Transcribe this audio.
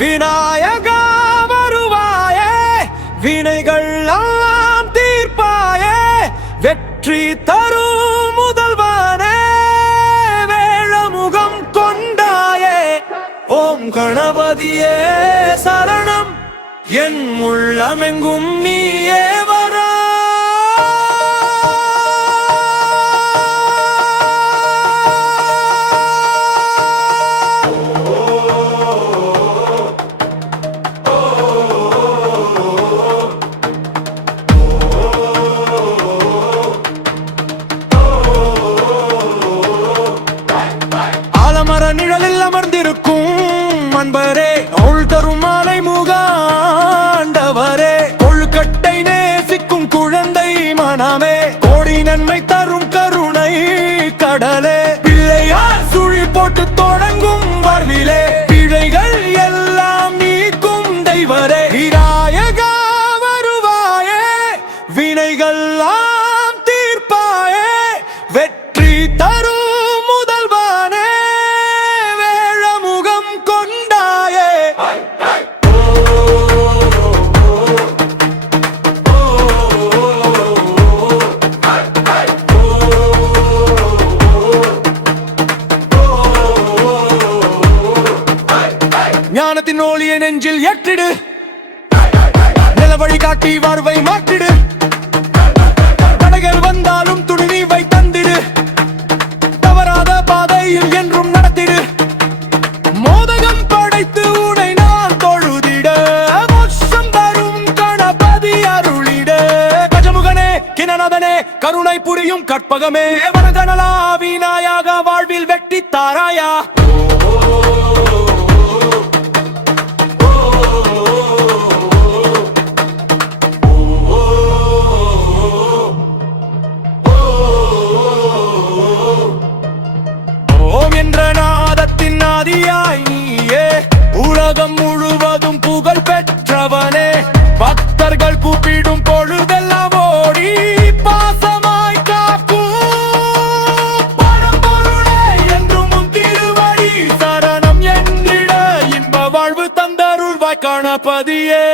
விநாயகா வருவாயே, வினைகள்லாம் தீர்ப்பாயே, வெற்றி தரும் முதல்வனே, வேழமுகம் கொண்டாயே. ஓம் கணபதியே சரணம், என் உள்ளமெங்கும் நீயே வரா. ஆலமர நிழலில் அமர்ந்திருக்கும் அன்பரே, அருள் தரும் மாலை முகாண்டவரே, கொழுக்கட்டை நேசிக்கும் குழந்தை மனமே, கோடி நன்மை தரும் கருணை கடலே, பிள்ளையார் சுழி போட்டு தொடங்கும் வாழ்விலே, பிழைகள் எல்லாம் நீக்கும் தெய்வரே. விநாயகா வருவாயே, வினைகள்லாம் தீர்ப்பாயே, வெற்றி தரும் ஞானத்தின் ஒளியை நெஞ்சில் ஏற்றிடு, நில வழி காட்டி வாழ்வை மாற்றிடு, தடைகள் வந்தாலும் துணிவை தந்திடு, தவறாத பாதையில் என்றும் நடத்திடு, மோதகம் படைத்து உனை நான் தொழுதிட, மோட்சம் தரும் கணபதி அருளிட. கஜமுகனே கிணநாதனே கருணை புரியும் கற்பகமே, வனகனலா விநாயகா வாழ்வில் வெற்றி தாராயா. ஓம் என்ற நாதத்தின் ஆதியாய் நீயே, உலகம் முழுவதும் புகழ் பெற்றவனே, பக்தர்கள் கூப்பிடும் பொழுதெல்லாம் ஓடி பாசமாய் காக்கும் பரம்பொருளே, என்றும் உன் திருவடி சரணம் என்றிட, இன்ப வாழ்வு தந்தருள்வாய் கணபதியே.